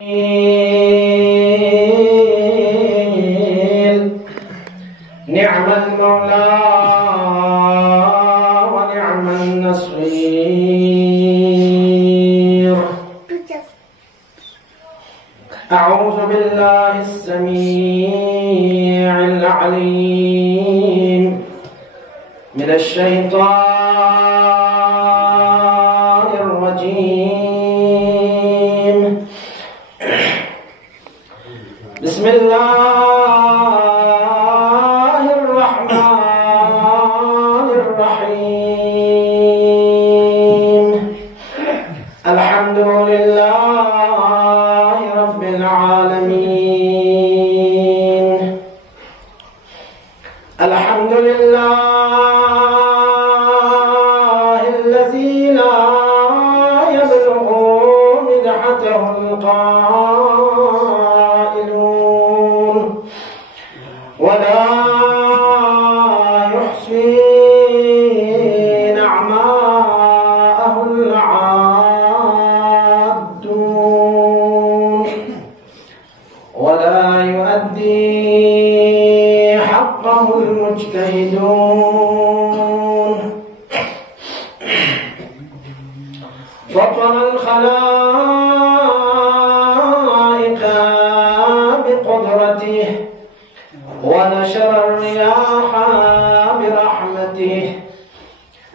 نعم المولى ونعم النصير. أعوذ بالله السميع العليم من الشيطان الرجيم. بسم الله الرحمن الرحيم. الحمد لله رب العالمين. الحمد لله الذي لا يبلغ مدحته القائلون ولا يحصي نعماءه العادون ولا يؤدي حقه المجتهدون. فطر الخلائق بقدرته ونشر الرياح برحمته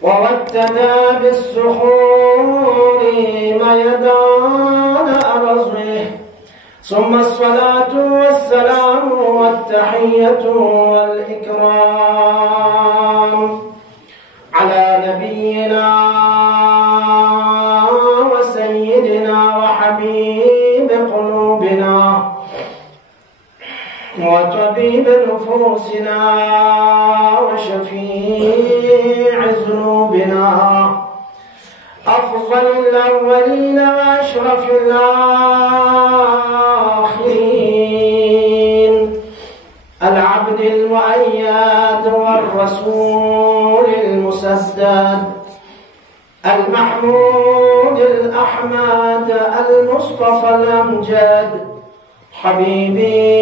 ووتنا بالسحور ميدان أرزه. ثم الصلاة والسلام والتحية والإكرام على نبينا وسيدنا وحبيب قلوبنا وطبيب نفوسنا وشفيع ذنوبنا أفضل الأولين وأشرف الآخرين العبد المؤيد والرسول المسدد المحمود الأحمد المصطفى الأمجد حبيبي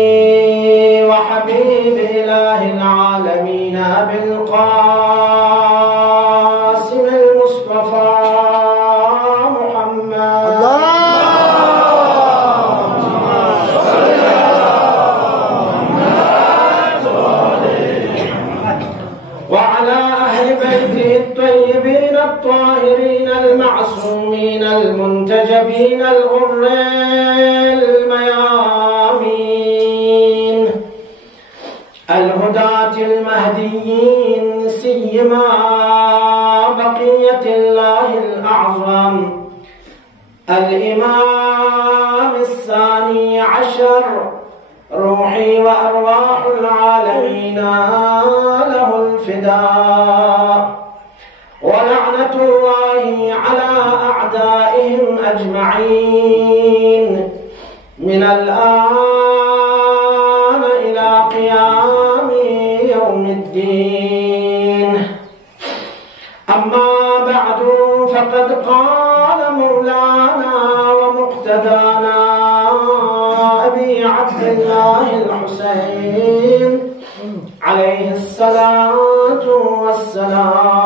وحبيب إله العالمين أبي القاسم المصطفى محمد. وعلى أهل بيته الطيبين الطاهرين المعصومين المنتجبين الغر الميامين الهداة المهديين سيما بقية الله الأعظم الإمام الثاني عشر روحي وأرواح العالمين له الفداء ولعنة الله على أعدائهم أجمعين من الآن إلى قيام يوم الدين. أما بعد فقد قال مولانا ومقتدانا أبي عبد الله الحسين عليه الصلاة والسلام: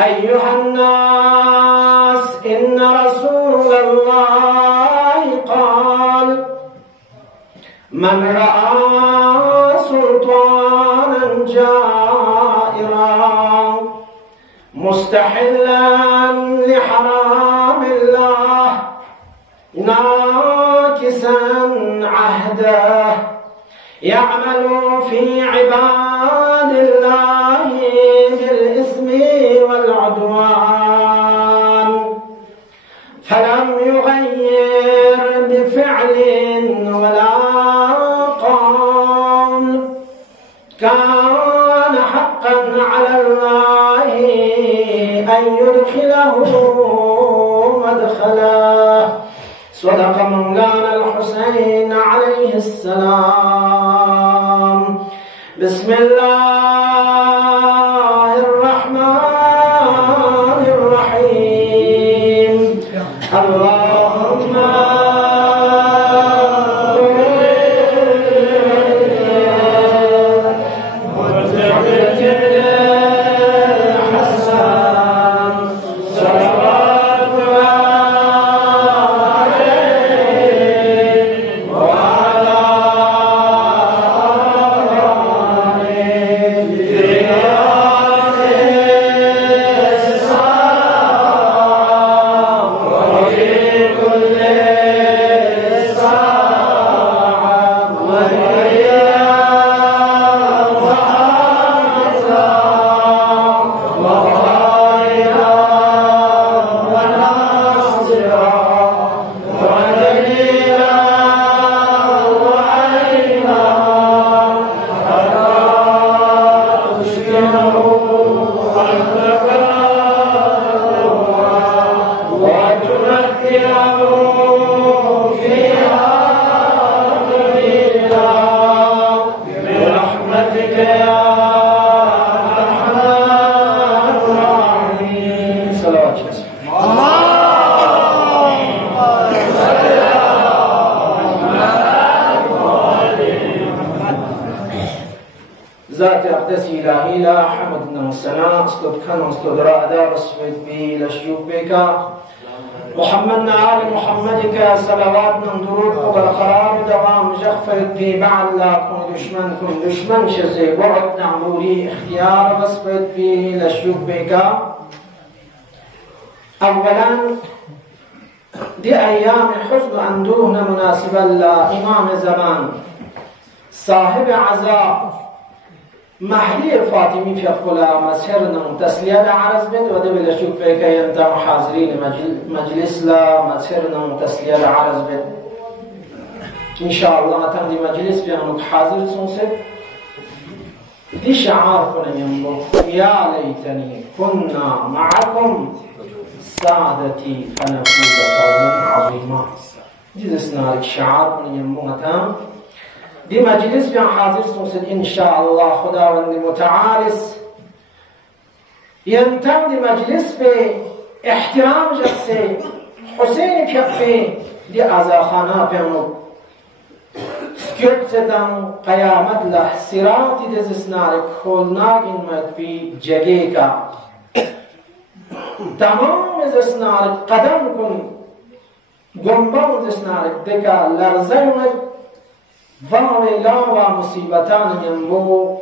أيها الناس إن رسول الله قال: من رأى سلطانا جائرا مستحلا لحرام الله ناكسا عهده يعمل في عباد الله بالإثم والعدوان فلم يغير بفعل ولا قول كان حقا على الله أن يدخله مدخله. صدق مولانا الحسين عليه السلام. بسم الله الرحمن الرحيم. الله ذات أقدس إلهي لا حمدنا والثناء استدكان واستدراء بصفت به لشيوب بك محمد آل محمدك صلوات من درود وبرقرار دوام جغفرت به بعد لا كن دشمن شزي بعد نعموري اختيار بصفت به لشيوب بك. اولا دي ايام حزن اندوهنا مناسبة لإمام زمان صاحب عزاء محلي فاطمي في أخولا مسهرنا تسلية عرض بيت ودبل شوك بيك ينتم حاضرين مجلس لا مسهرنا تسلية عرض بيت إن شاء الله تمدي مجلس بيانك حاضر سنسد دي شعار كنا ينبو يا ليتني كنا معكم سعادتي فنفوز فوزا عظيما دي دسنارك شعار كنا ينبو متام دي مجلس بيان حاضر سنسد إن شاء الله خداوند متعالس ينتم دي مجلس بي احترام جلسي حسين كفي دي عزاخانا بيانو سكيب ستم قيامت له سراتي دي زسنارك خولناك انمت بي جگيكا تمام زسنارك قدم كن گنبان زسنارك دكا لرزنمت واوي لاوا مصيبتان ينبو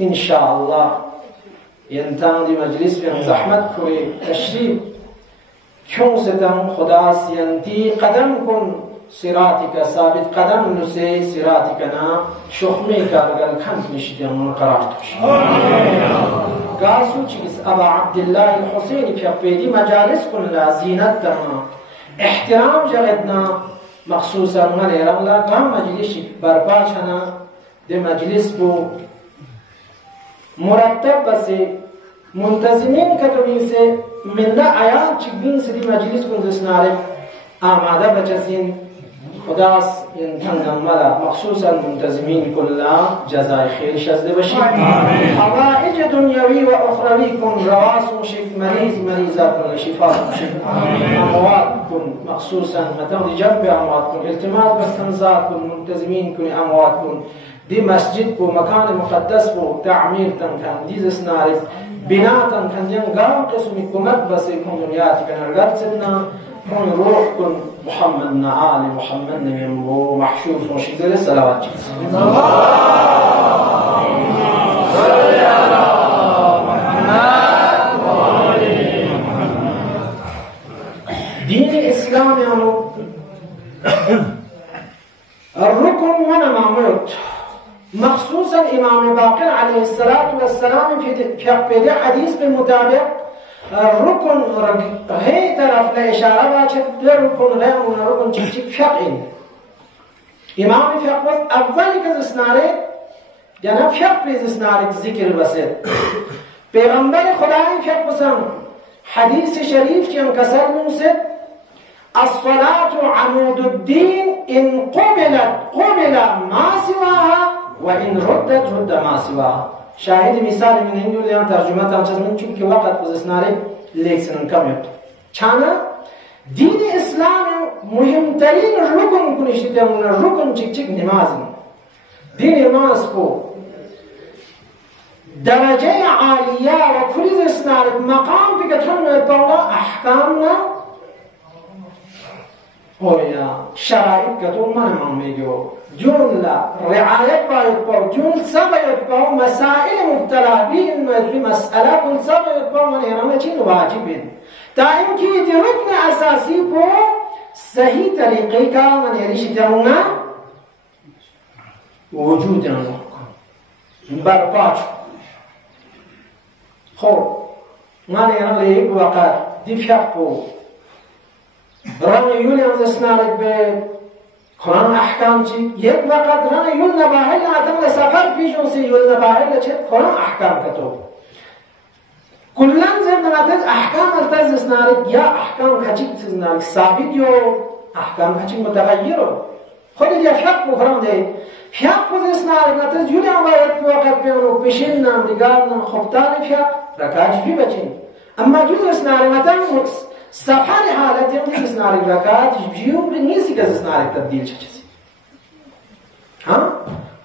إن شاء الله ينتان دي مجلس بهم زحمت كوي تشريب كون ستم خداس ينتي قدم كن صراطك ثابت قدم نسي صراطك نا شخميك رجل كنت نشدين قرارتش قاسو چيس أبا عبد الله الحسين في أبدي مجالس كن لا زينت تما احترام جلدنا مخصوصا من يرملا قام مجلس برباشنا دي مجلس بو مرتب بس منتظمين كتبين سي من دا آيان چگين سي دي مجلس كن دسنارك آماده بچسين خداس ينتنم ملا مخصوصا منتظمين كلها جزاء خير شزد بشي حوائج دنيوي وأخروي كن رواس مشك مريضات كن شفاء مشك أموات كن مخصوصا متى جنب أموات كن التماس بس كنزات كن منتظمين كن أموات كن دي مسجد بو مكان مقدس بو تعمير تنكن دي زسنارك بناء تنكن ينقام قسم كمت بس يكون دنياتي كن الغد سدنا كن روح كن محمد آل محمد نبيمو محشور فنشيد للسلوات اللهم صل على محمد وآل محمد. دين الإسلام يعني الركن وانا معمود مخصوصا إمام باقر عليه الصلاة والسلام في حديث بالمطابق الركن هي طرف لإشارة باچه در ركن لا اون ركن چک فقه امام فقه اولی که زسناره یعنی فقه زسناره ذکر بسید پیغمبر خدای فقه سن حدیث شریف چیم کسر موسید الصلاة عمود الدين إن قبل ما سواها وإن رد ما سواها. شاهد مثال من هندو لیان ترجمه تامچز من چون که وقت بزسناره لیکسنن کم یبت چانا دین اسلام مهمترین رکن کنشتی همون رکن چک نماز دین نماز کو درجه عالیه و کلیز اسنارک مقام بکترم نتبالا احکامنا اویا شرائط کتو من میگو جون لا رعایت باید با جون سبایت با مسائل مبتلا بی مسئله کن سبایت با من ایرانه چین واجبین تا اینکه دی رکن اساسی کو صحیح طریقے کا من یریش دیونا وجود دیونا برپاچ خب من ایران لیگ وقت دیفیق کو ران یولی از اسنارک به قرآن احکام چی یک وقت ران یول نباهل آتم لسفر پیشون سی یول نباهل چه قرآن احکام کتو کلان زرد نتاز احکام التاز اسنارک یا احکام کچی اسنارک ثابت یا احکام کچی متغیر خود دیا فیق کو قرآن ده فیق کو اسنارک نتاز یولی هم باید وقت بیانو پیشین نام دیگر نام خفتان فیق رکاج بی بچین اما جز اسنارک نتاز صفحه حالت یعنی اسنارک رکات جبجیو نیستی که اسنارک تبدیل چه چیزی ها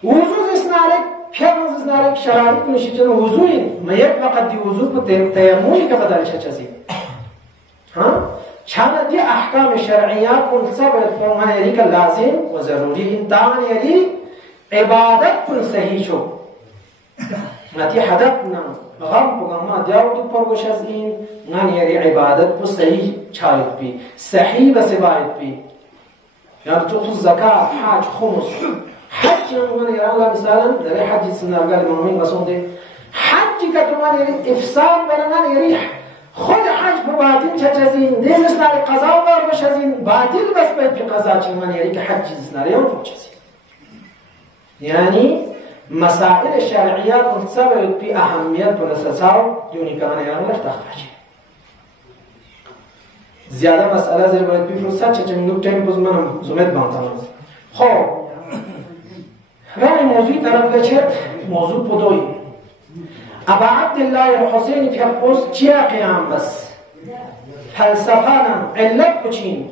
وضو اسنارک پیامز اسنارک شرایط کنشی چنو وضوین ما یک وقت دی وضو کو تیمونی که بدل چه چیزی ها چند دی احکام شرعیات کن صبر فرمان یعنی که لازم و ضروری انتان یعنی عبادت کن صحیح شو نتی هدف نم غم بگم دیار تو پرگوش از این من یعنی عبادت بو صحیح چاید بی صحیح بس باید بی یعنی تو خود زکات حج خمس حج من یعنی الله مثلا در حج سنرگال مهمین بسونده حج که تو من یعنی افساد من یعنی خود حج بو باطل چه چیزین دیز اسنار قضا و بار بش از این باطل بس باید بی قضا چه من یعنی که حج اسنار یعنی تو چیزی یعنی مسائل شرعیات متصابت بی اهمیت برساساو یونی کمان ایران لش تخفاچه زیاده مسئله زیر باید بی فرصت چه چند تایم بز منم زمید بانتم خب رای موضوعی طرف لچت موضوع پدوی ابا عبدالله الحسینی فی حقوز چیا قیام بس فلسفانم علت بچین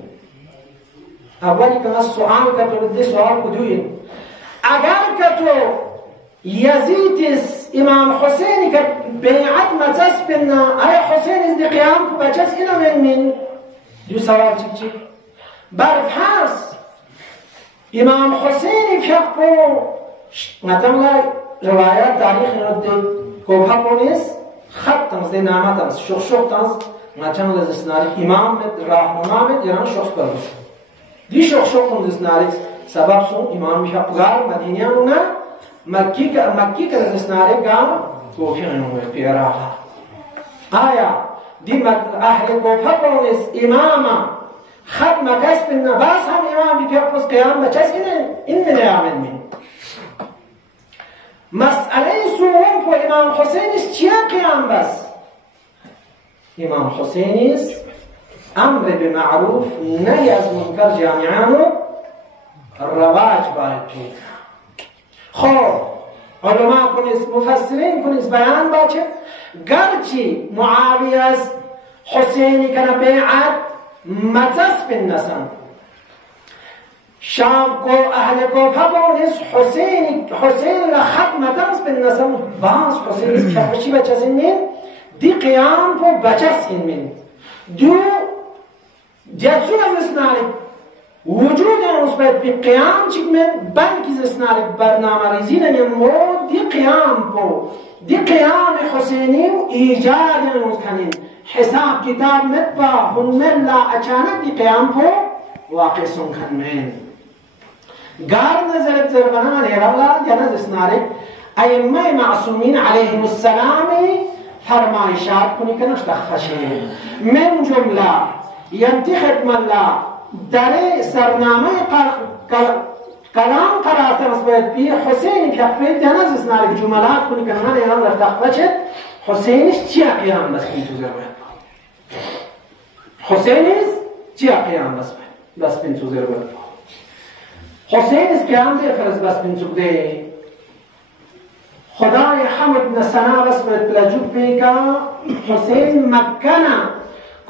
اولی که از سوال که تو لده سوال پدوین اگر که تو یزید امام حسینی که بیعت مجلس بنا ای حسین از دی قیام کو بچس اینا من دو سوال چی برفرض امام حسینی فقو مثلا روایت تاریخ نده کوبها پونیس خط تنز دی نامه تنز شخ تنز مثلا لزسناری امام راهنما مد ایران شخص برس دی شخ تنز سناری سبب سون امام فقو مدینیانو نه مکی که لزسناری گام توفیقنو پیرا آیا دی اهل کوبها پونیس اماما خط مکس بنا باز هم امام بی پیپوس قیام بچس کنه این من یامن من مسئله سوم کو امام حسینیست چیا قیام بس امام حسینیست امر بمعروف نهی از منکر جامعانو رواج باید پید خب علماء کنیست مفسرین کنیست بیان باچه گرچی معاویه از حسینی کنه بیعت مجلس بالنسم شام کو اهل کو پاپونس حسین لخط مجلس بالنسم باز حسین کفشی بچس این دی قیام کو بچس این من دو جاتسون از اسناری وجود مثبت بی قیام چیک من بلکه اسناری برنامه ریزی نمو دی قیام حسینی و ایجاد کنین حساب کتاب متبا هنمن لا اچانک دی قیام کو واقع سن کنمین گار نظرت زربنا نیر اللہ جنز اسنارک ایمه معصومین علیهم السلام فرمایشات کنی کنش تخفشین من جمله ینتخب من لا در سرنامه کلام قرارت مسبوعت بی حسین کفید جنز اسنارک جملات کنی کنه نیر اللہ تخفشت حسینش چیا قیام بس بین تو زربت حسینش چیا قیام بس بین تو زربت حسینش قیام ده فرز بس بین تو ده خدای حمد نسنا بس بید بلجوب بیگا حسین مکنه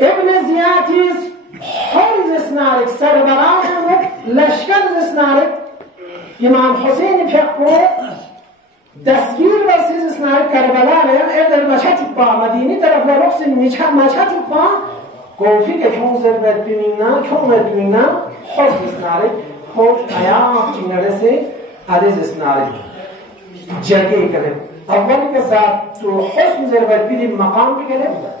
ابن زياتيس حرز اسنارك سربراهن لشکر اسنارك امام حسین پیغمبر دستگیر واسیز اسنارك کربلا ريان ادر مشهد چوبا مدینی طرف لرقص مشهد چوبا گوفی که کون ضربت بینینا کون بینینا حرز اسنارك خوش آیام چینره سے عدز اسنارك جگه کرد اولی که ذات تو حسن ضربت بینی مقام بگرد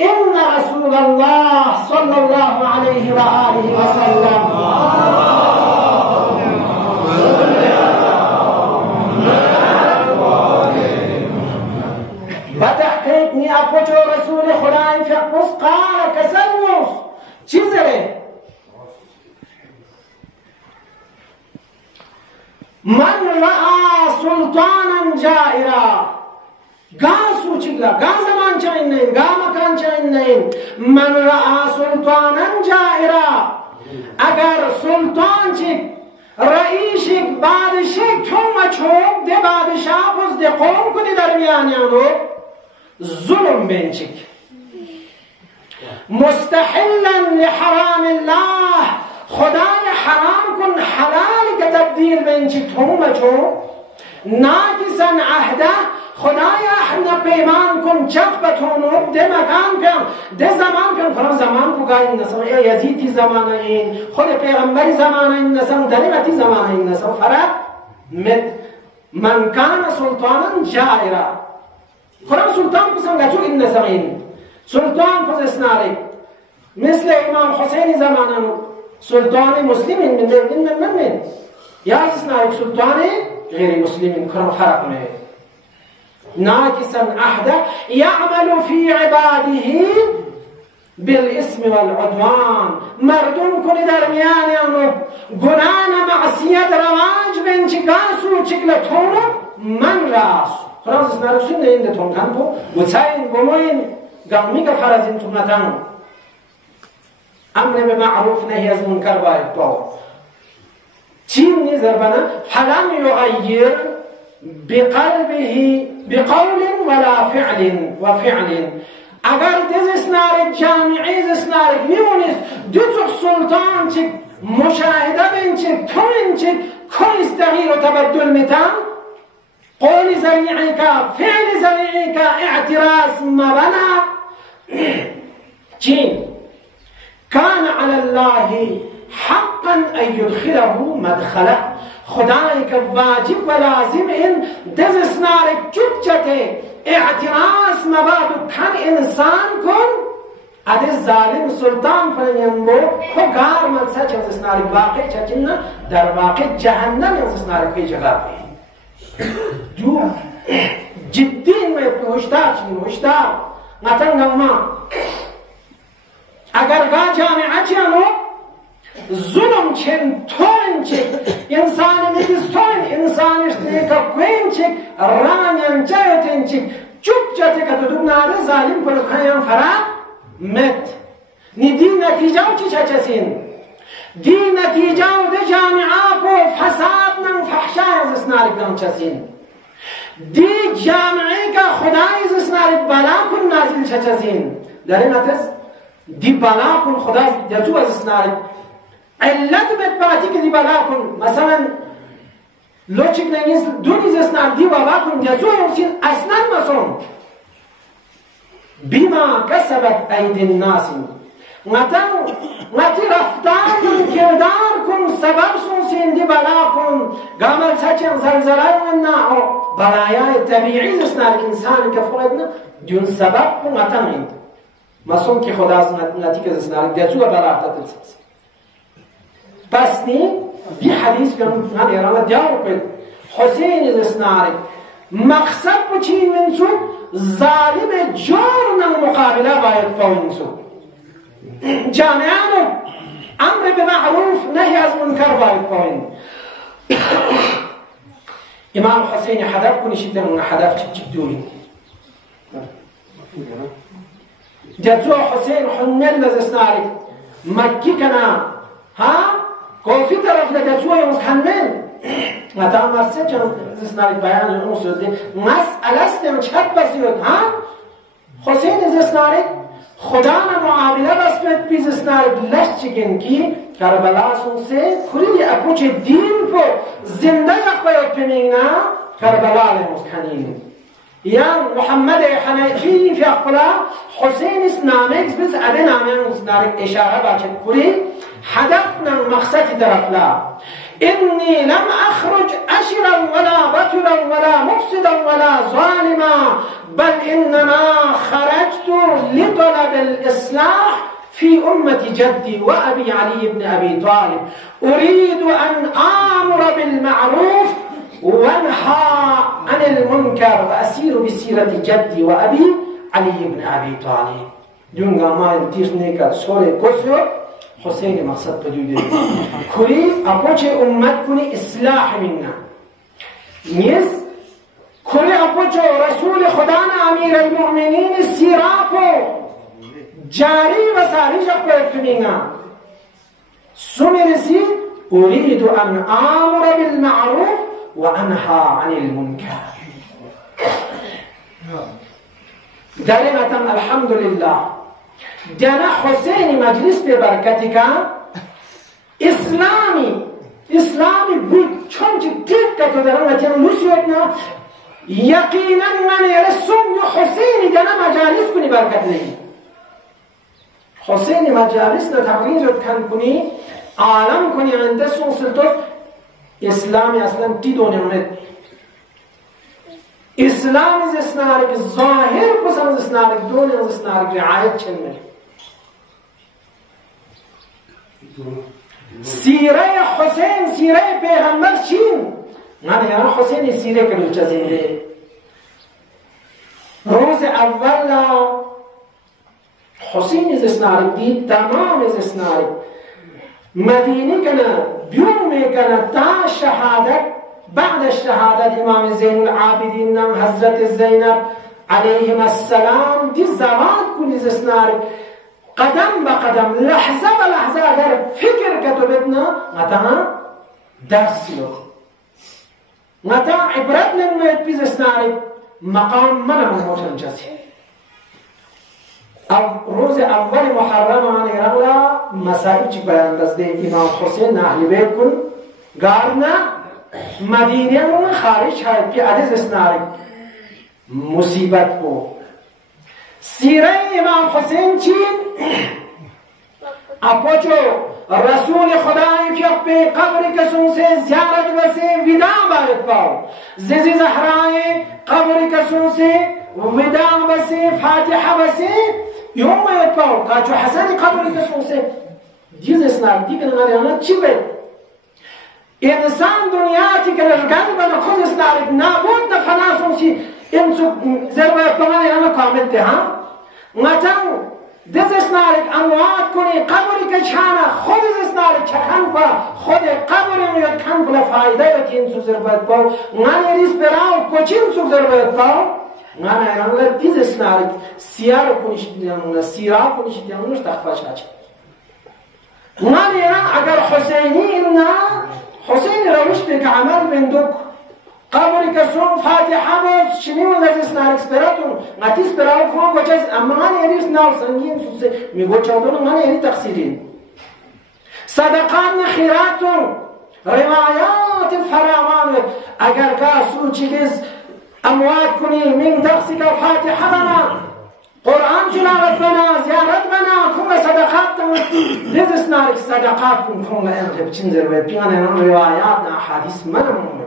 إن رسول الله صلى الله عليه وآله وسلم بتحقيقني أبوجو رسول خداي في قص قال كسلوس چیزره من رأى سلطانا جائرا غاسو چگلا غا زمان چاین نہیں غا مکان چاین نہیں من رأى سلطانا جائرا اگر سلطان چک رئیس بادشاہ توم چوب ده بادشاہ پس ده قوم کنی درمیانیانو ظلم بینچک مستحلا لحرام الله خدای حرام کن حلال که تبدیل بینچک توم چوب ناکسا عهده خدای احنا پیمان کن چپ بتونو ده مکان پیام ده زمان پیام فرام زمان کو گاین نسم یزیدی زمان این خود پیغمبری زمان این نسم دریمتی زمان این نسم فرق من کان سلطانا جائرا فرام سلطان کسم گتو این نسم این سلطان پس اسناری مثل امام حسین زمانانو سلطان مسلمین من یا اسناری سلطان غیر مسلمین کرم فرق میں ناكسا عهدا يعمل في عباده بالاسم والعدوان مردم كل درميان يانو گنانا معصية رواج بين چگاسو چگلتونو من راسو خلاص اسنا رسول نهين ده تون كانتو وچاين گموين گامی کا فرزين تونتان امر بمعروف نهي از منکر باید تو چين نظر بنا فلم يغير بقلبه بقول ولا فعل اگر دز اسنارك جامعي اسنارك ميونس دوتو سلطان چك مشاهده بنچك تونچك كل استغير وتبدل متان قول زريعك فعل زريعك اعتراض مبنى چين كان على الله حقا ان يدخله مدخله خدای که واجب و لازم این دز اسنارک چوب چته اعتراض مبادو کن انسان کن ادز ظالم سلطان پرنیم بو خگار منسا چه اسنارک واقع چچن در واقع جهنم از اسنارک پی جگه پی دو جدی میں هشدار چنین هشدار نتن نوما اگر گا جامعه چنو ظلم چن تون چک انسان میدستون انسان اشتیکا کوین چک رانیان چایتن چک چوب چاته که دودم ناده ظالم پر خیام فرا مت نی دی نتیجه چی چچسین دی نتیجه ده جامعه کو فساد نم فحشا از اسنارک دم چسین دی جامعه که خدای از اسنارک بلا کن نازل چچسین داره نتس دی بلا کن خدا دتو از اسنارک علت متباتی که دی بلا کن مثلا لوچک نگیز دونیز اسنار دی بابا کن دیسو یوسین اصلا مسون بیما کسبت اید الناس نتی رفتار کن کردار کن سبب سون دی بلا کن گامل سچن زلزلای من ناو بلایای طبیعی اسنار انسان که فقدنا دیون سبب کن نتن اید مسون که خدا از نتی که اسنار دیسو بلا تلسس پس نی دی حدیث که من ایران دیار کرد حسین زسناری مقصد بچین منسو ظالم جور مقابله باید پاینسو جامعانو امر به معروف نهی از منکر باید پاین امام حسین هدف کنی شدمون هدف چی دوری جزو حسین حمل لزسناری مکی کنا ها کوفی طرف لجزو یوز حمل متا مرسه چند زسناری بیان اون سوده مسئله است چت بسیار ها حسین زسناری خدا نه معامله بس بی زسناری لش چگن کی کربلا سونسه کلی اپوچ دین پو زنده جق باید پمینا کربلا لموز کنین یا محمد حنیفی فی اقبلا حسین اس نامکس بس اده نامه زسناری اشاره باید کلی هدفنا مقصد طرفلا إني لم أخرج أشرا ولا بطرا ولا مفسدا ولا ظالما بل إنما خرجت لطلب الإصلاح في أمة جدي وأبي علي بن أبي طالب أريد أن آمر بالمعروف وانهى عن المنكر وأسير بسيرة جدي وأبي علي بن أبي طالب دونغا ما ينتيخ نيكا سوري كسر حسین مقصد پدیده کلی اپوچه امت کنی اصلاح منا نیز کلی اپوچه رسول خدا امیر المؤمنین سیراکو جاری و ساری جب پرکتنینا سمرسی اريد ان آمر بالمعروف و انها عن المنکر دارنتم الحمدلله جانا حسین مجلس به برکتی که اسلامی بود چون که دقت دارم نتیم نسیت نه یقینا من رسوم حسینی جانا مجالس کنی برکت نهی حسین مجالس نتقرین کن کنی عالم کنی انده سون سلطف اسلامی اصلا تی دونه اسلام از اسنارک ظاهر بسان از اسنارک دون از اسنارک رعایت چنمه سیره حسین سیره پیغمبر چین من یعنی حسین سیره کرو چه زنده روز اول حسین از اسنارک دید تمام از اسنارک مدینی کنه بیوم میکنه تا شهادت بعد الشهادة امام زين العابدين حضرت زينب عليهم السلام دي زواد كل زسنار قدم بقدم لحظة بلحظة اگر فكر كتبتنا متى درس له متى عبرت لنميت بزسنار مقام من موشن جسي روز اول محرم من يرغلا مسائل چی بیان دسته امام حسین اهل بیت کن گارنا مدینه من خارج شاید که عدد اسناری مصیبت کو سیره امام حسین چین اپوچو رسول خدای که به قبر کسون سے زیارت بسے ودا بارد پاو زیزی زهرای قبر کسون سے ودا بسے فاتحه بسے یوم پاو کاچو حسن قبر کسون سے دیز اسنار دیگه نگاریانا چی بید انسان دنیاتی که رجگان بنا خود اسنارک نابود نفناسون سی انسو زربای پمانی همه کامل ده ها نتاو دز اسنارک اموات کنی قبری که چانا خود از اسنارک چکن پا خود قبری میاد کن پلا فایده یا که انسو زربای پاو نانی ریس براو کچی انسو زربای پاو نانی ایرانگا دیز اسنارک سیار کنیش دیانونا سیرا کنیش دیانونش تخفاش نچه نانی ایران اگر حسینی اینا حسین روش به عمل بندوق قبر کسون فاتحه باز شمیون لازم نارکس براتون نتیس براو کن و چیز اما من یریش نال سنگین سوسه میگو چودون من یری تقصیرین صدقات خیراتون روایات فراوان اگر کاسو چیز اموات کنی من دخسی که فاتحه بنا قرآن تلاوت بنا زیارت بنا خون صدقات لذت نارك صدقات خون ارغب چنزر و بیان روایات نا حدیث منم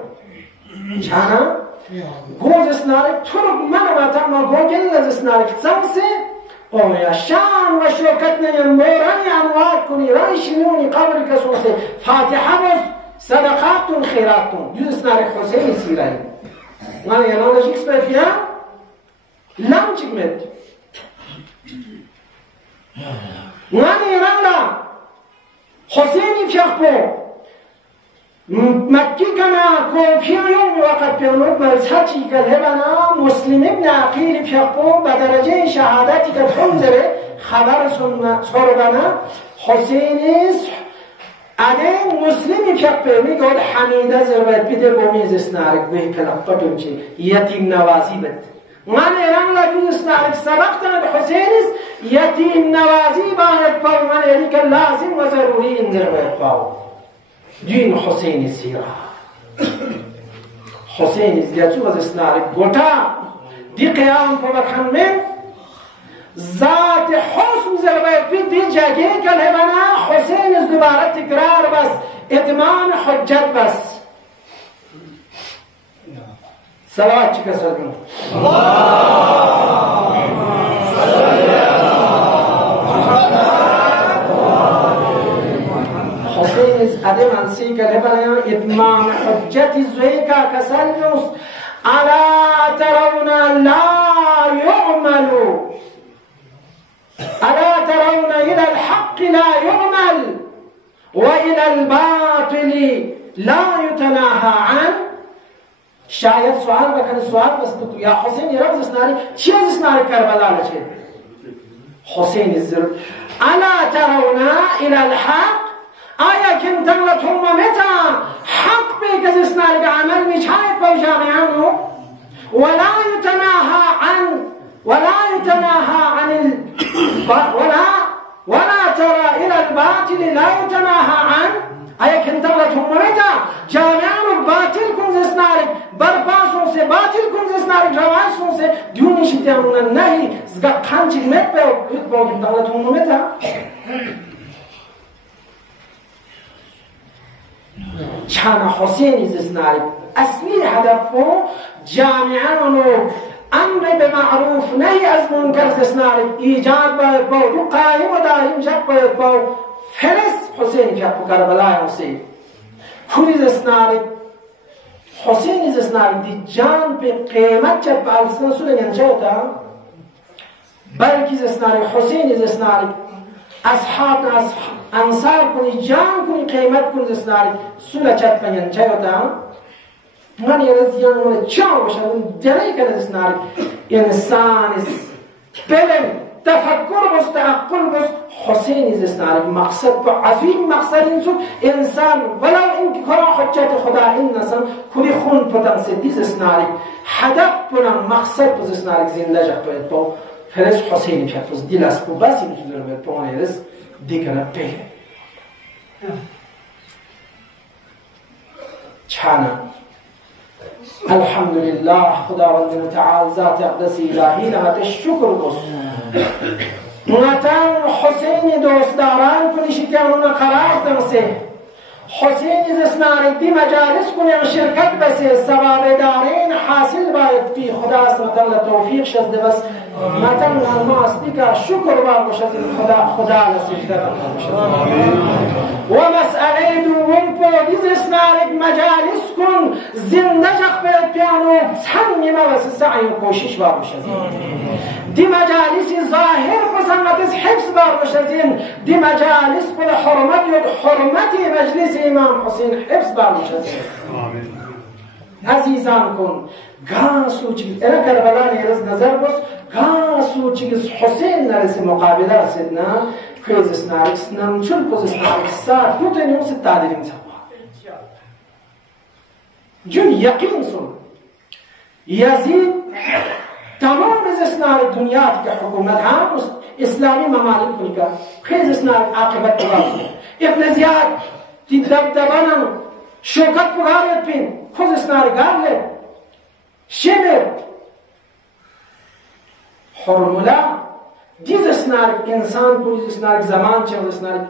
چانا گوز اسنارك ترک من و تما گوگل لذت اسنارك سمسه او یا شان و شوکت نیم بورانی اموات کنی رایشنونی قبر کسوسه فاتحه بس صدقاتون خیراتون جز نارک حسین سیرایی من یعنی شیکس بفیا لام چیکمت من یعنی حسینی فیخبو مکی کنا کوفیا یوم وقت پیانور مذهبی که هبنا مسلم ابن عقیل فیخبو به درجه شهادتی که تنظره خبر سرگنا حسینیس اده مسلمی فیخبو میگود حمیده زربت بیده بومیز اسنارک بوی کلاب پتوچی یتیم نوازی بد من ایران لجوز اسنارک سبق تند حسینیس یتیم نوازی باید پاو من ایری که لازم و ضروری انزر باید پاو دین حسین سیرا حسین زیادی از اسناد گوتا دی قیام کو بخمه ذات حسن زربای دی جگه کله بنا حسین از دوباره تکرار بس اتمام حجت بس صلوات چیکار سرگم ادم انسی که بنا اتمام حجت زویکا کسلنوس الا ترون لا يعمل الا ترون الى الحق لا يعمل والى الباطل لا يتناهى عن شاید سوال بکنه سوال بس تو یا حسین یه رمز اسناری چی از اسناری کربلا لچه حسین الزر الا ترون الى الحق آیا کن تغلطهم متا حق بيجز اسنارك عمل مش هاي فو جامعانو ولا يتناهى عن ولا ترى الى الباطل لا يتناهى عن آیا کن تغلطهم متا جامعانو باطل كنز اسنارك برباسون سے باطل كنز اسنارك روانسون سے ديوني شتيانونا نهي زغا قانچك مت بو کن تغلطهم متا چانا حسین زناری اصلی هدفو جامعانو امر به معروف نهی از منکر زناری ایجاد باید با دو قایم و دائم جب باید با فرس حسین که اپو کربلای حسین کوری زناری حسین زناری دی جان به قیمت جب بالسن سوله ینچه ہوتا بلکی زناری حسین زناری اصحاب انصار کنی جان کنی قیمت کنی زناری سوله چت پنین چه ہوتا من یه رزیان مونه چاو باشد اون دلی کنه زناری انسان بلن تفکر بس تعقل بس حسین زناری مقصد با عظیم مقصد اینسو انسان ولو اینکه کرا حجت خدا این نسان کنی خون پتن سدی زناری هدف بنا مقصد بس زناری زنده جا باید با فرس حسین که پس دیل است بو بسی میتونه باید با آن ایرس دیگره بگه چانا الحمدلله خداوند تعالی ذات اقدس الهی نهاتش شکر بس نتان حسین دوست داران کنیشی که اونو قرار دنسه حسین زسناری دی مجالس کنی شرکت بسه ثواب دارین حاصل باید بی خدا سمتن توفیق شد بس متن ما اصلی که شکر باید خدا لسجده و مسئله دوم پودی زسناری مجالس کن زنده جخ باید پیانو سن ما بس سعی و کوشش باید دی مجالس ظاهر پسندت حفظ باید دی مجالس پر حرمت مجلس امام حسین حفظ باید عزیزان کن گاسو چیز اینا کربلا نیرز نظر بس گاسو چیز حسین نرسی مقابله رسید نه کریز اسنارکس نمچون پوز اسنارکس سا دو تا نیوم ست تادرین سوا جون یقین سن یزید تمام از اسنارک دنیات که حکومت هم اسلامی ممالک کنی که خیز اسنارک عاقبت بگاسو ابن زیاد تی دبدبانم شوکت بگاریت پین خوز اسنارک گارلت شبر حرمولا دیز اسنارک انسان کو دیز اسنارک زمان چه اسنارک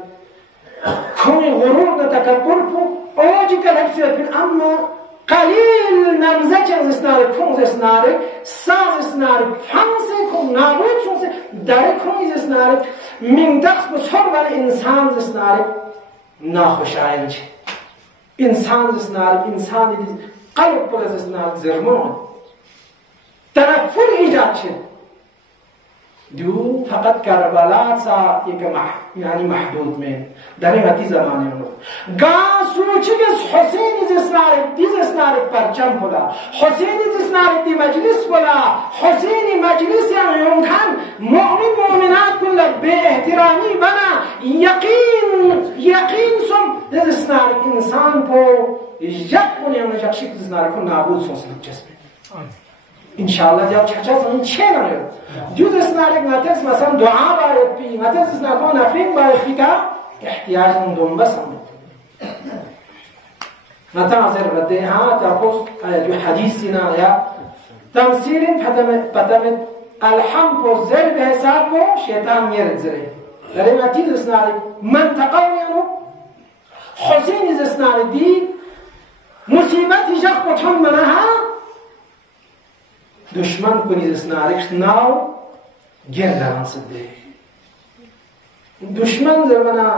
کنی غرور و تکبر کو اوجی که لبسیت بین اما قلیل نمزه چه اسنارک کنز اسنارک ساز اسنارک فانسه کن نابود شونسه داره کنیز اسنارک من دخص بسر بل انسان اسنارک ناخوش آینچه انسان زسنار انسان قلب پر از زسنار زرمان تنفر ایجاد شد دو فقط کربلا سا یک یعنی محدود من در این زمانه رو گاسو چیز حسین زسنار پرچم بولا حسین زسنار دی مجلس بولا حسین مجلس یمکن مؤمن مؤمنات کل به احترامی بنا یقین سم زسنار انسان پو یک کنیم نجاکشی زسنار کن نابود سوسن جسم انشاءالله دیاب چه این چه نمیاد جز اسنارک نتیز مثلا دعا باید بی نتیز اسنارکان افرین باید بی که احتیاج من دنبس هم نتازر بده ها تاپوس جو حدیثینا یا تمثیل پتمت الحم پو زر به حساب کو شیطان میرد زره در این نتیز اسنارک منطقه میانو حسین از اسنارک دی مصیبتی جخ کتون منه ها دشمن کنید اسنارکش ناو گردان سده دشمن زمانا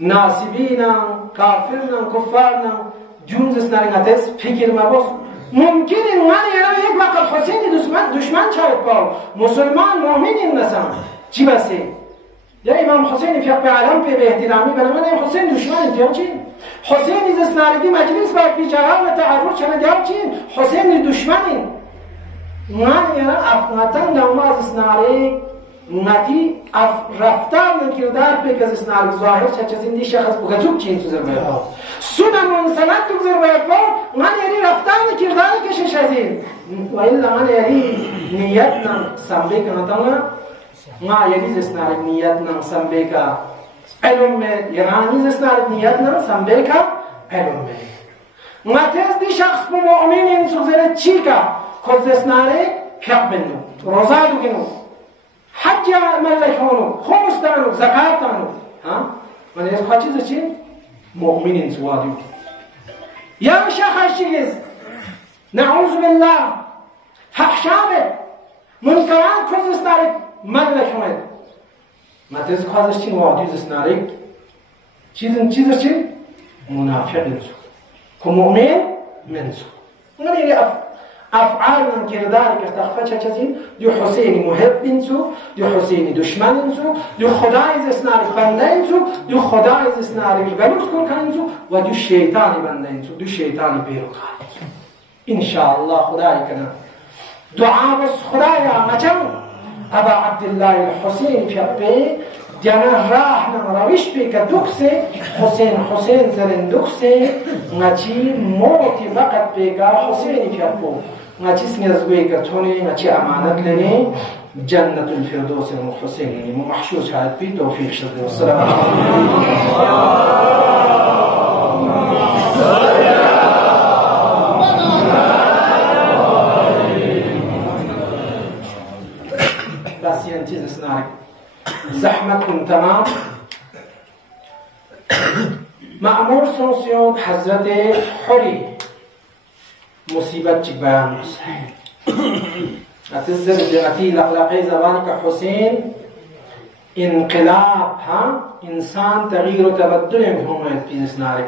ناسبینا کافرنا کفارنا جونز اسنارک نتیز فکر مباس ممکن من یعنی یک وقت حسین دشمن چاید باو مسلمان مؤمن نسان چی بسه یا امام حسین فی عالم به احترامی بنا من حسین دشمن دیام چی حسین از اسنارکی مجلس باید بیچاره و تعرض چنه دیام چی حسین دشمنی من یعنی افغانتان نماز اسناری نتی رفتار نکردار پیک از اسناری ظاهر چه چیزی دی شخص بگذوب چین تو زربایت با سودا منسلت تو زربایت با من یعنی رفتار نکرداری کشش از این و ایلا من یعنی نیت نم سنبه که نتانا ما یعنی اسناری نیت نم سنبه که علم میں یرانی اسناری نیت نم سنبه که علم میں ما تیز دی شخص بو مؤمن این سوزره چی که خود اسناره پیق بندو روزا دوگینو حج ملکونو خمس دانو زکات دانو من از خواهد چیز چی؟ مؤمنین سوادیو یا شخص چیز نعوذ بالله فحشابه منکران خود اسناره ملکونه من از خواهد چی وادیو اسناره چیز چی؟ منافق انسو که مؤمن منسو من یه افعال من کردار که تخفه چه چیزی دو حسین محب انسو دو حسین دشمن انسو دو خدای اسناری بنده انسو دو خدای اسناری گلوس کن انسو و دو شیطانی بنده انسو دو شیطانی بیروکار انسو انشاءالله خدای کنه دعا بس خدایا مچم ابا عبدالله الحسین فیقبه دیانا راه نمراویش بی که دوکسه حسین زرین دوکسه نچی موتی وقت بی که حسینی فیقبو نچی سنیزگوی که تونی نچی امانت لنی جنت الفردوس حسینی محشوش هاید بی توفیق شده والسلام بس یه چیز اسنارک زحمت کن تمام معمور سنسیون حضرت حری مصیبت چی بیان اتزر جنتی لقلقی زبانی که حسین انقلاب ها انسان تغییر و تبدل مهمت پیز نارک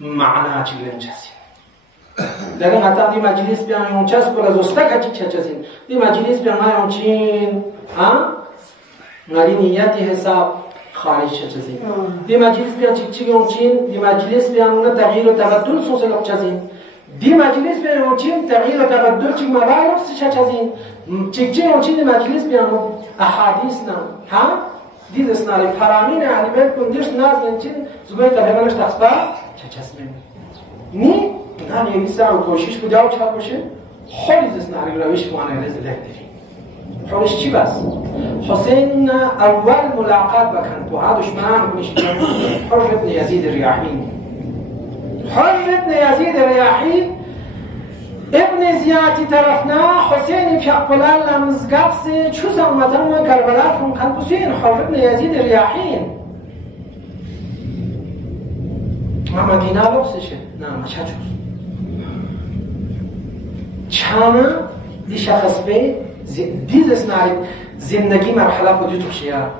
معنا چی لنجسی در این حتی دی مجلس بیان یون چست پر از استک چی چسین دی مجلس بیان یون چین ناری نیتی حساب خارج چیزی دی مجلس بیان چیک اون چین دی مجلس بیان اون تغییر و تبدل سوسلوک چیزی دی مجلس بیان اون چین تغییر و تبدل چیک مبالغ چیزی چیک اون چین دی مجلس بیان احادیث نه ها دی اسناری فرامین علی بیت کندش ناز چین زبای تبلیغش تخبا چیزی نی نام یه سر کوشش بود یا چه باشه خیلی اسناری روش موانع رزله حولش چی بس؟ حسین اول ملاقات بکن تو ها دشمنان کنش حر ابن یزید ریاحین ابن زیادی طرفنا حسین فیقبلال لمزگاب سے چوز امتن و کربلات هم کن بسین حر ابن یزید ریاحین ما مدینه لبسشه نه ما چه چوز چامه دی شخص به دیز اسناری زندگی مرحله بودی تو خیار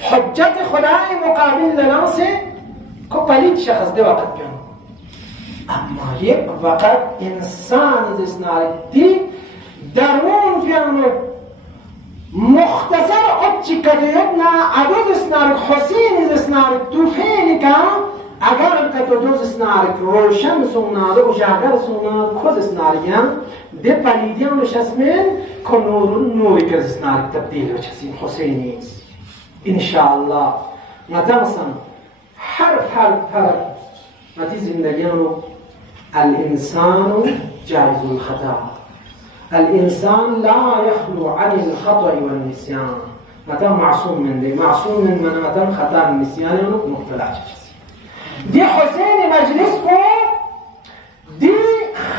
حجت خدای مقابل لناسه که پلید شخص ده وقت بیان اما یک وقت انسان زسناری دی درون پیانو مختصر اچی کدیدنا ادو زسناری حسین زسناری تو فیلی که اگر که تو زسناری روشن سوناده و جاگر سوناده که زسناریان دی پلیدیان شسمین که نوری که زسناری تبدیل بچسین حسینی انشاءالله مثلا هر متی زندگیانو الانسان جائز الخطا الانسان لا يخلو عن الخطا والنسيان متى معصوم من دي معصوم من متى خطا النسيان مختلع دي حسين مجلس کو دي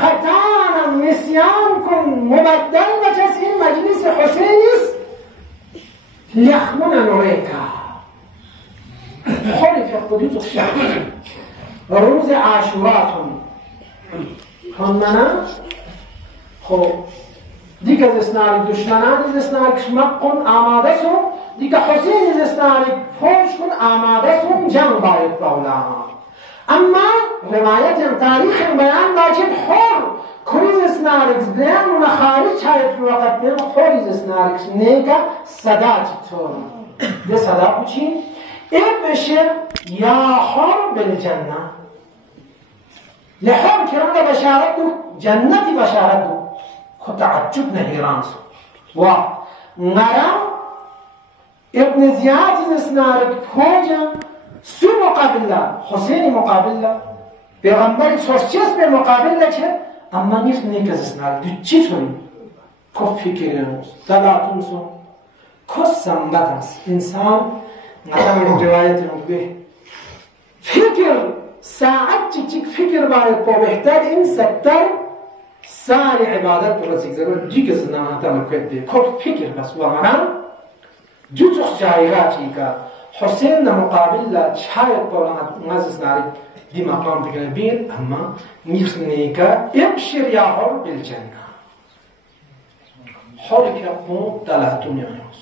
خطا النسيان كن مبدل بچسين مجلس حسين ليخمنا نوريكا خلي في قدوس الشعب روز عاشوراتهم خمنا خب دیگه زسناری دشمنان زسناری کشمکن آماده سو دیگه حسین زسناری فوش کن آماده سو جنگ باید باولا اما روایت تاریخ بیان داشت حر کلی زسناری بیان و خارج شاید فی وقت بیان خوری زسناری نیگه صدا چطور ده صدا پوچین ابشر یا حر بالجنه لحر کرده بشارت دو جنتی بشارت دو خود تعجب نهیران سو و نرم ابن زیاد زسنارک خوجا سو مقابل حسین مقابل پیغمبر سوچست به مقابل چه اما نیست نیک زسنارک دو چی توری کف فکر نوز دلاتون سو کس سنبت است انسان مثلا روایت به فکر ساعت چیک فکر باید با بهتر این ستر ساری عبادت تو رسیک ضرور جی که زنان تا مکده کل فکر بس و مرام جو چخ جایگاه چی که حسین مقابل شاید با نازس ناری دی مقام بگره بین اما نیخ نیکا ابشر یا حر بالجنه حر که اپنو دلاتون یایوس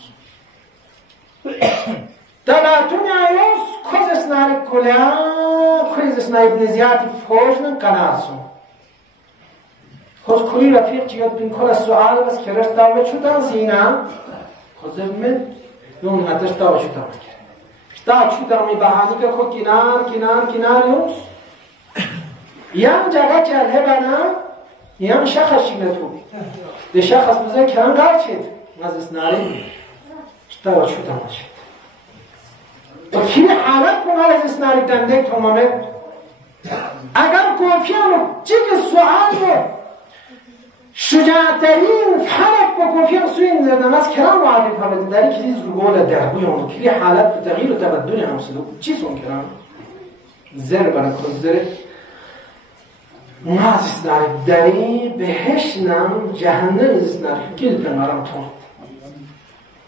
دلاتون یایوس کز اسناری کلیا کز اسناری ابن زیادی فوجنن کنارسون خود کلی رفیق چیاد بین کل سوال بس که رشت داوه چودن زینا خود من یون نتش داوه چودن کرد دا چودن می بحانی که خود کنار یونس یم جگه چله بنا یم شخصی نتو ده شخص بزن کرن قرد چید نزد ناری داوه چودن شد و کی حالت کنال از اسناری دنده تمامه اگر کوفیانو چیک سوال رو شجاعترین فرق با کوفیان سوین زدن از کرام معرفی کنید داری که دیز رو گول دربوی اون کلی حالت تغییر و تبدل هم سلوک چی سون کرام زر برای خود زر نازیست داری بهش نم جهنم ازیست داری گل پنارم تون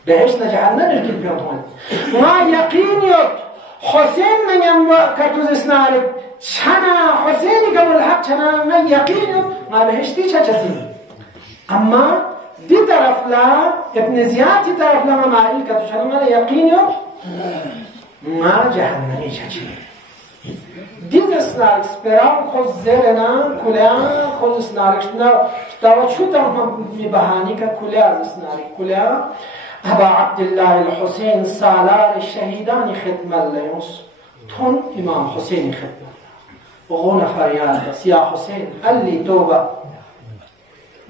بهش نه جهنم گل پنارم تون ما یقینیت حسین نیم کتوز اسناری چنا حسینی که ملحق چنا ما یقینیت ما بهشتی چه چسیم اما دی طرف لا ابن زیادی طرف لا ما معیل که تو شده من یقینیو ما جهنمی چچی دیز اسنارک سپرام خوز زیرنا کلیان خوز اسنارکش داوا چو هم می بحانی که کلیا از اسنارک کلیا ابا عبدالله الحسین سالار شهیدانی خدمت لیونس تون امام حسینی خدمت و غون فریاد بس یا حسین علی توبه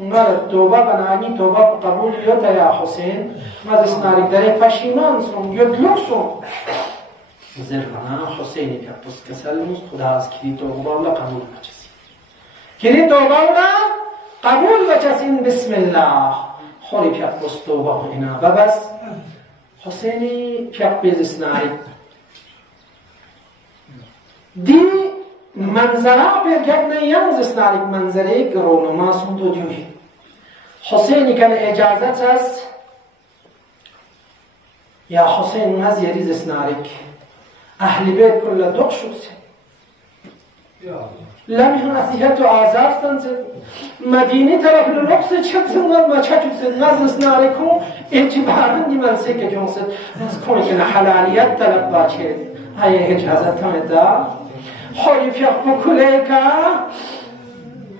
اونگاه توبه بنانی توبه قبول یوتا یا حسین ماذا سنارک داره پشیمان سون یدلوک سون زرنا حسینی که پس کسلموز خدا از کلی توبه اولا قبول بچسی کلی توبه اولا قبول بچسین بسم الله خوری پیاد پس توبه اینا و بس حسینی پیاد بیز سنارک دی منظره برگرد نیامز سنارک منظره گرونما سون دو دیوی حسینی که اجازت است یا حسین از یریز سنارک اهل بیت کل دق شد لمحن اصیحت و آزار سنسد مدینی طرف لنقص چک زندان ما چک سد نزد سنارکو اجبارن دی من سکه کن سد از کنی که حلالیت طلب باچه های اجازت هم دا حرف يخبو كليكا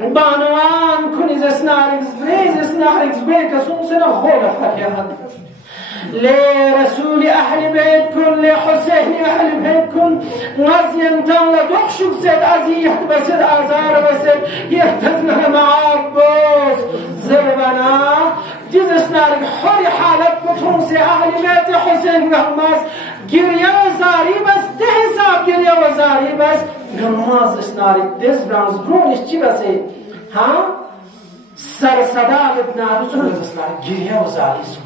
بانوان كوني زسنارك زبري زسنارك زبريكا سنسنا غولة فاكيا لرسول أهل بيتكم لحسين أهل بيتكم غزيان تنلا دخشوك سيد أزيح بسيد أزار بسيد يهتزنا معاك بوس زربنا جزسنارك حري حالك بطمسي أهل بيت حسين غماز گریه و زاری بس ده حساب گریه و زاری بس نماز اسناری دست برانز برونش چی بسه ها سرسدا بدنا بسون اسناری گریه و زاری سون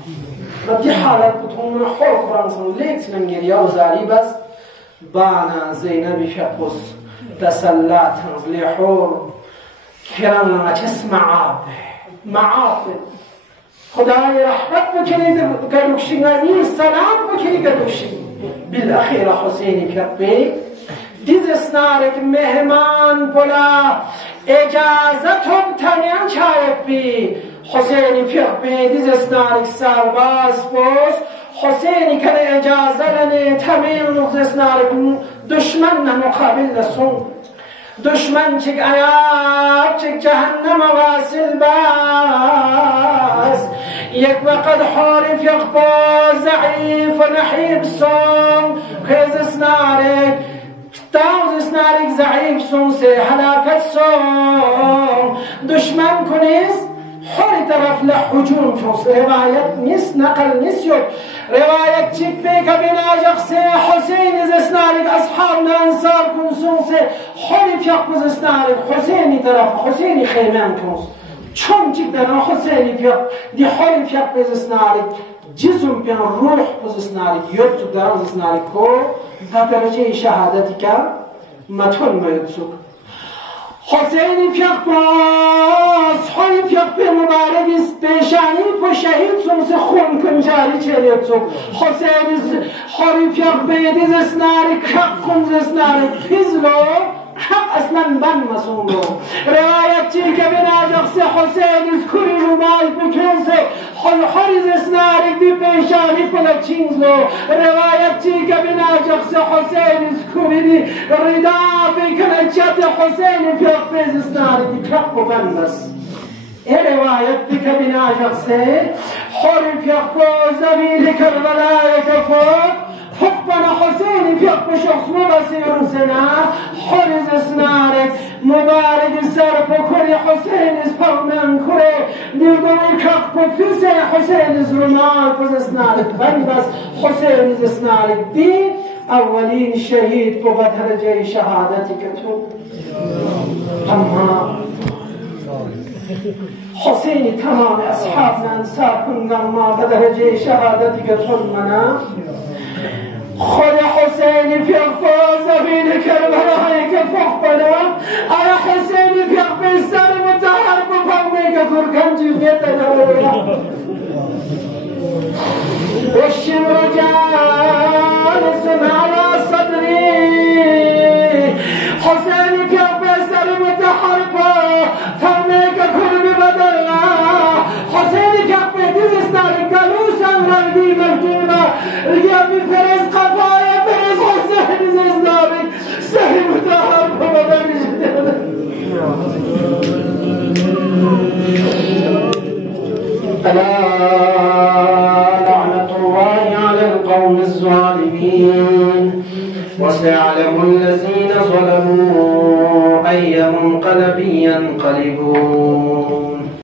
و دی حالت بتون من حرق برانزون لیکتنم گریه و زاری بس بانا زینبی فقص تسلات هنز لیحور کرم لما چس معاب خدای رحمت بکنید گلوکشنگانی سلام بکنید گلوکشنگ بالأخير حسيني كبي ديز اسنارك مهمان بلا اجازتهم تنين شايك بي حسيني كبي ديز اسنارك سرباز بوس حسيني كان اجازة لني تمين نغز اسنارك دشمن مقابل لسون دشمن چك عياب چك جهنم واصل باس یک وقت حارف يقبا ضعيف ونحيب صوم خيز اسنارك تاوز اسنارك ضعيف صوم سي حلاكت صوم دشمن كنيز حر طرف لحجوم شوص رواية نس نقل نسيب رواية چك بيك بناجق سي حسين از اسنارك اصحابنا انصار كنسون سي حارف يقبز اسنارك حسيني طرف حسيني خيمان كنس چون چی در حسینی بیا دی حالی بیا بزناری جسم بیا روح بزناری یاد تو در بزناری کو تا درجه شهادتی که متون میاد سوق حسینی بیا باز حالی بیا به مبارک است پیشانی پو شهید سوز خون کنجاری چلیت سوق حسینی حالی بیا به دزناری کم دزناری فیزلو حق اصلا بن مسون رو روایت چی که بناجق سه حسین از کری رومال بکن سه حریز اسنارک بی پیشانی پلا چینز رو روایت چی که بناجق سه حسین از کری دی ردا بکنه چت حسین فیق بیز اسنارک کق بکن بس این روایت بی که بناجق سه حری فیق باز زمین کربلای کفاق حقنا حسين في أقوى شخص مبصر سنا حرز اسنارك مبارك السرف وكري حسين اسبرمان كري نيقوي كقب في سي حسين زرمان فز اسنارك بس حسين اسنارك دي أولين شهيد بغدر جاي شهادتك تو أما حسين تمام أصحابنا انصار كنا ما بدرجة شهادتك تمنا خود حسینی پیق زمین کربلای که فقبلا آیا حسینی پیق بستر متحر بپاومی که ترکم جیبیت نورا والشمر جالس على صدري حسینی پیق بستر متحر بپاومی که کربی بدلا حسینی پیق بدیزستانی کلوسان لردی مردونا رگم فرز قفايا فرز حسين زيزنابك سهي متاهر بمدن ألا لعنة الله على القوم الظالمين وسيعلم الذين ظلموا أي منقلب ينقلبون